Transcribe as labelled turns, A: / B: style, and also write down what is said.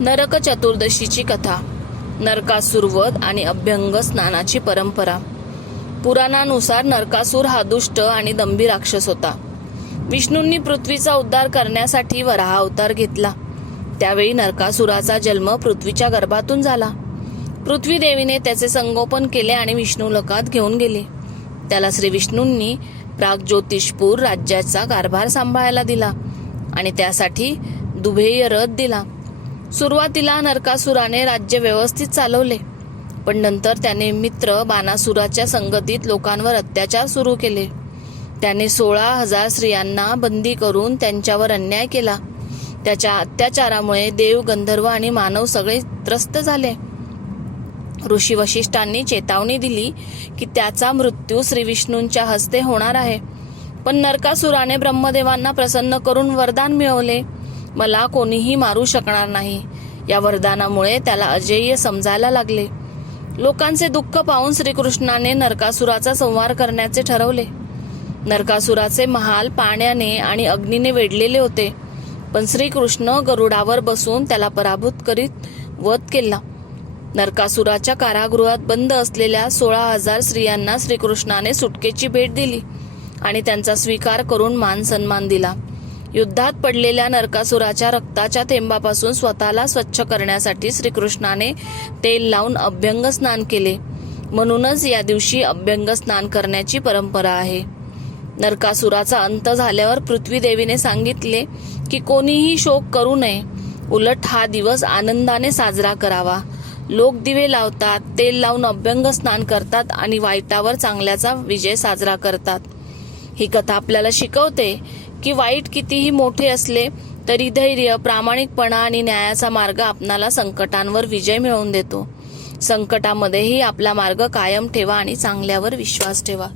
A: नरक चतुर्दशीची कथा नरकासुरवध आणि अभ्यंग स्नानाची परंपरा. पुराणानुसार नरकासूर हा दुष्ट आणि दंभी राक्षस होता. विष्णूंनी पृथ्वीचा उद्धार करण्यासाठी वराहा अवतार घेतला. त्यावेळी नरकासुराचा जन्म पृथ्वीच्या गर्भातून झाला. पृथ्वी देवीने त्याचे संगोपन केले आणि विष्णू लकात घेऊन गेले. त्याला श्री विष्णूंनी प्रागज्योतिषपूर राज्याचा कारभार सांभाळायला दिला आणि त्यासाठी दुभेय रथ दिला. सुरुवातीला नरकासुराने राज्य व्यवस्थित चालवले. पण नंतर त्याने मित्र बाणासुराच्या संगतीत लोकांवर अत्याचार सुरू केले. त्याने सोळा हजार स्त्रियांना बंदी करून त्यांच्यावर अन्याय केला. त्याच्या अत्याचारामुळे देव गंधर्व आणि मानव सगळे त्रस्त झाले. ऋषी वशिष्ठांनी चेतावणी दिली की त्याचा मृत्यू श्री विष्णूंच्या हस्ते होणार आहे. पण नरकासुराने ब्रह्मदेवांना प्रसन्न करून वरदान मिळवले. मला कोणीही मारू शकणार नाही. या वरदानामुळे त्याला अजेय समजायला लागले. लोकांचे दुःख पाहून श्रीकृष्णाने नरकासुराचा संहार करण्याचे ठरवले. नरकासुराचे महाल पाण्याने आणि अग्नीने वेढलेले होते. पण श्रीकृष्ण गरुडावर बसून त्याला पराभूत करीत वध केला. नरकासुराच्या कारागृहात बंद असलेल्या सोळा हजार स्त्रियांना श्रीकृष्णाने सुटकेची भेट दिली आणि त्यांचा स्वीकार करून मान सन्मान दिला. युद्धात पडलेल्या नरकासुराच्या रक्ताच्या थेंबापासून स्वतःला स्वच्छ करण्यासाठी श्रीकृष्णाने तेल लावून अभ्यंग स्नान केले. म्हणूनच या दिवशी अभ्यंग स्नान करण्याची परंपरा आहे. नरकासुराचा अंत झाल्यावर पृथ्वी देवीने सांगितले की कोणीही शोक करू नये. उलट हा दिवस आनंदाने साजरा करावा. लोक दिवे लावतात तेल लावून अभ्यंग स्नान करतात आणि वाईटावर चांगल्याचा विजय साजरा करतात. ही कथा आपल्याला शिकवते की वाईट कितीही मोठे असले तरी धैर्य प्रामाणिकपणा आणि न्यायाचा मार्ग आपणाला संकटांवर विजय मिळवून देतो. संकटामध्येही आपला मार्ग कायम ठेवा आणि चांगल्यावर विश्वास ठेवा.